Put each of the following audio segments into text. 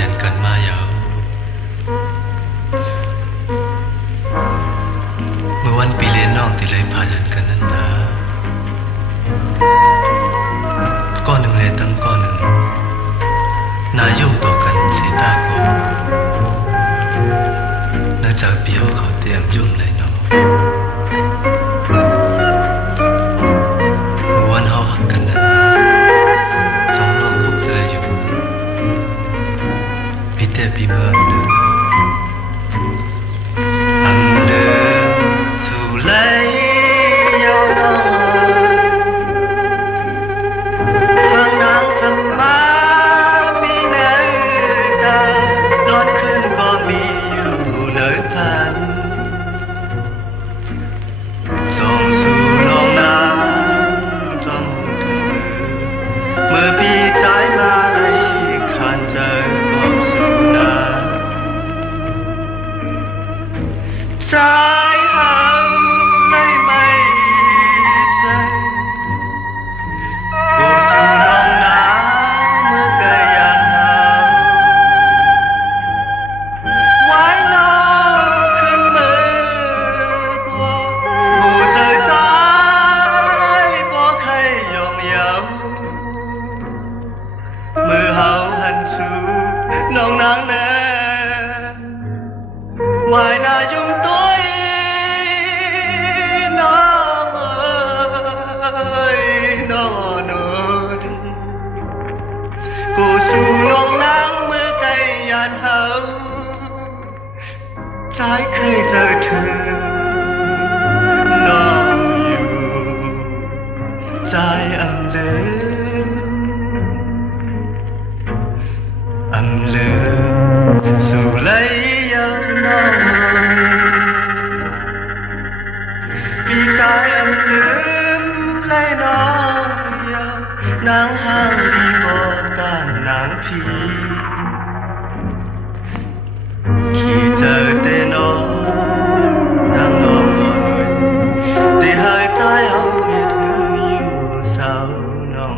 ยันกันมาเหยาเมื่อวันปีเรียนน้องที่เลยพายันกันนั้นนะก้อนหนึ่งเลยตั้งก้อนหนึ่งนายยุ่งต่อกันเสียตาโกน่าจะเปียวเขาเตรียมยุ่งเลยเนาะเมื่อวันเฮาหักกันนั้นนะจองน้องคุกจะได้อยู่พี่แต่พี่เมื่อเดิมอันเดิมสู่ไหลยาวนานทางนางสมามีเนื้อตานอนขึ้นก็มีอยู่เนื้อพันจงสู่น้องน้ำจงถึงเมื่อพี่ใจมาเลยขันใจบอกสู่น้ำใจหาเลยไม่ใจกูสู่น้องน้ำเมื่อไกลยานหาไว้น้องขึ้นมือกว่าหูเจอใจบ่เคยยอมเยามือเฮาหันสู่น้องนางแน่วายนายุ่งตัวน้องเอ้ยน้องนวลกูสู่น้องนางเมื่อไกลยานเฮาใจเคยเจอเธอน้องอยู่ใจอำเลือสู่ไหลยาวนานพี่ใจอำลืมไหลน้องยาวนางห้างลีบ่ต้านนางพี่ขี้เจอแต่น้องนางน้องบ่เลยได้หายใจเอาเฮ็ดให้อยู่เศร้าน้อง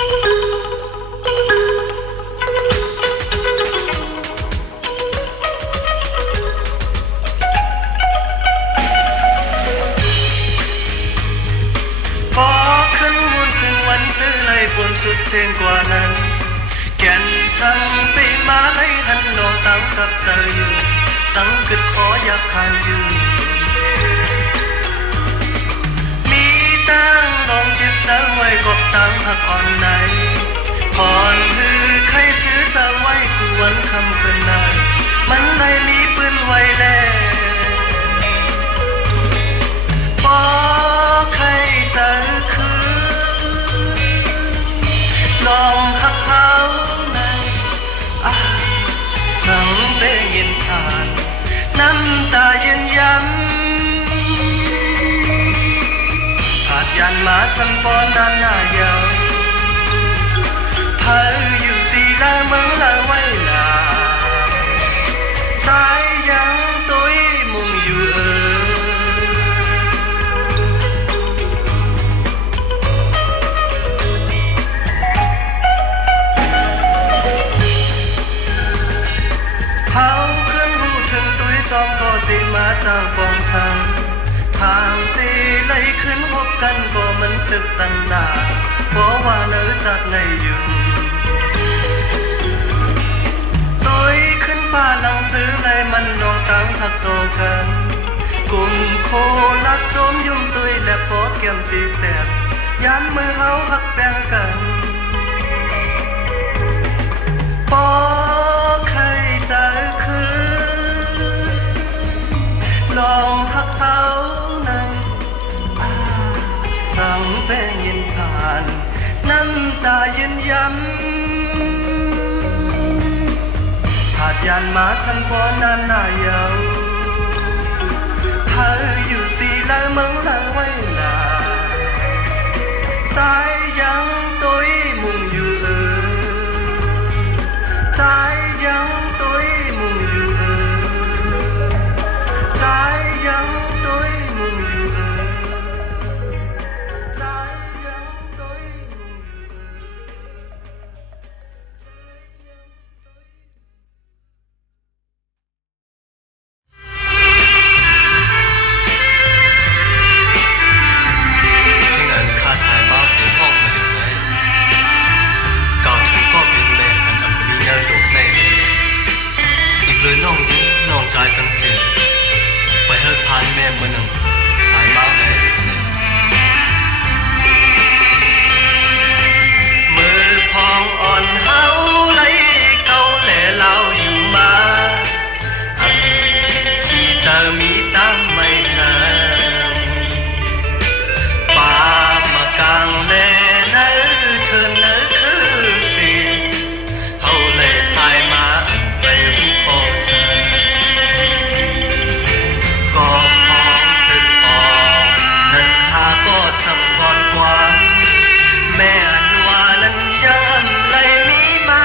พอขึ้นวุ่นถึงวันซื้อเลยบนสุดเสียงกว่านั้นแก่นสั่งไปมาเลยหันลองตั้งกับเจออยู่ตั้งกึดขออยากคานอยู่มีตั้งลองจิบเจอไว้กบตั้งหักอ่อนไหนพรคือใครซื้อเจอไว้กูวันคำคืนนายมันเลยมีปืนไว้แล้วพอใครเจอคือลองหักเขาสังเบยินผ่านน้ำตาเย็นย้ำผาดยันมาสัมปอนด้านหน้ายาวเผาอยู่ตีละเมืองละไว้ลาตายยังตุ้ยมุงอยู่เผาขึ้นหูถึงตุ้ยจอมก็ตีมาจางปองสังทางตีไหลขึ้นพบกันก็มันตึกตันหนาเพราะว่าเนื้อจัดในอยู่ตุ้ยขึ้นป่าหลังซื้อเลยมันนองตั้งทักโตกันกุมโคลัดโจมยุ่มตุ้ยและพอเกี่ยมตีแตกย้ำมือเฮาหักแบ่งกันพอใครเจอคือลองหักเขาในสังแป้งยินผ่านน้ำตาเย็นย้ำผาดยันมาสันพอนานหน้ายาวเธออยู่ตีละเมืองละไว้ลาตายยังตุ้ยมุงอยู่ตายยังตุ้ยมุงอยู่ตายยังตุ้ยมุงอยู่ตายยังตุ้ยมุงอยู่เงินค่าสายมาเป็นห้องมาถึงไหนก่อนถึงก็เป็นแม่อันอันมีเงินลูกในเลยอีกเลยน้องยิ้มน้องใจตั้งสิ้นไปเฮิดพานแม่มือหนึ่งสายมาไหนมือพองอ่อนเฮาไหลเก่าแหล่เล่าอยู่มาอันที่เจอมีตั้งไม่ใช่ป่ามากลางแล่เนื้อเธอเนื้อคือสิเฮาเลยตายมาไปรู้พอใส่ก็พอตึกออกนั้นหาก็สั่งสอนความแม่อันว่านั้นยังเลยมีมา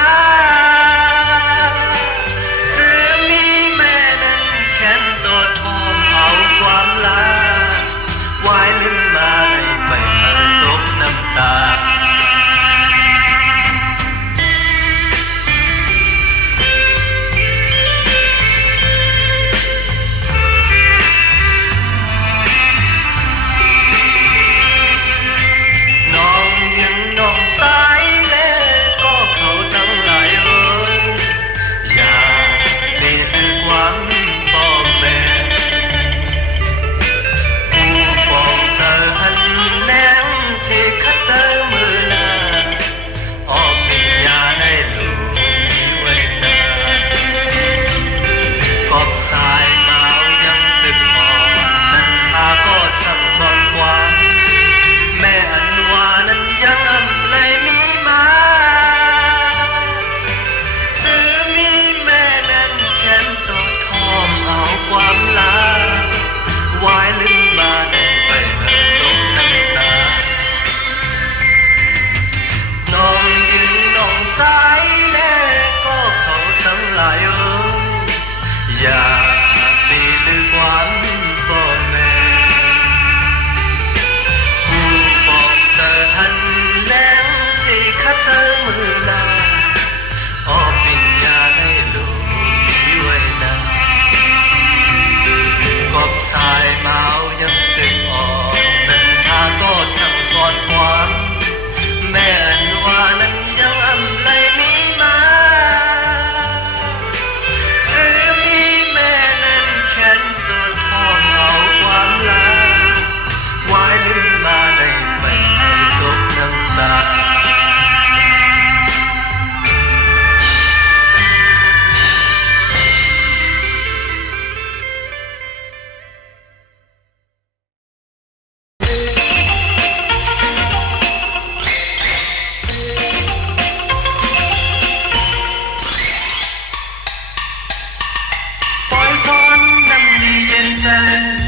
現正